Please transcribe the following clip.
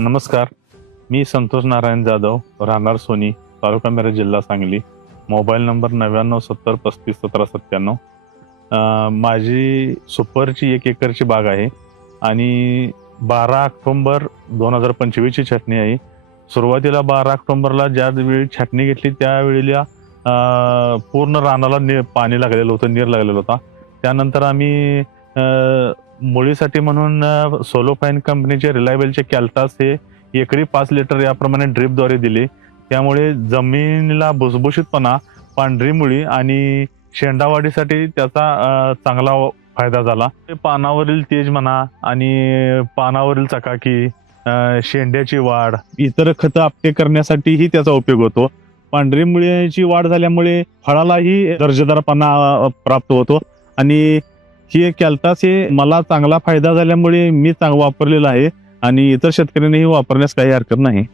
नमस्कार. मी संतोष नारायण जाधव, राहणार सोनी, तालुका मिरज, जिल्हा सांगली. Mobile number 9970351797. माझी सुपरची 1 एकरची बाग आहे आणि 12 ऑक्टोबर 2025 ची छाटणी आहे. सुरुवातीला 12 ऑक्टोबरला ज्या वेळी छाटणी घेतली त्यावेळेला पूर्ण रानाला पाणी लागलेलं होतं, नीर लागलेला होता. त्यानंतर आम्ही मुळीसाठी म्हणून सोलोफाईन कंपनीचे रिलायबलचे कॅल्टास हे एकरी 5 लिटर याप्रमाणे ड्रिपद्वारे दिले. त्यामुळे जमिनीला भुसभुशीतपणा, पांढरी मुळी आणि शेंडावाढीसाठी त्याचा चांगला फायदा झाला. पानावरील तेज म्हणा आणि पानावरील चकाकी, शेंड्याची वाढ, इतर खतं आपटे करण्यासाठीही त्याचा उपयोग होतो. पांढरी मुळीची वाढ झाल्यामुळे फळालाही दर्जेदारपणा प्राप्त होतो आणि ही कॅल्टास हे मला चांगला फायदा झाल्यामुळे मी वापरलेला आहे आणि इतर शेतकऱ्यांनीही वापरण्यास काही हरकत नाही.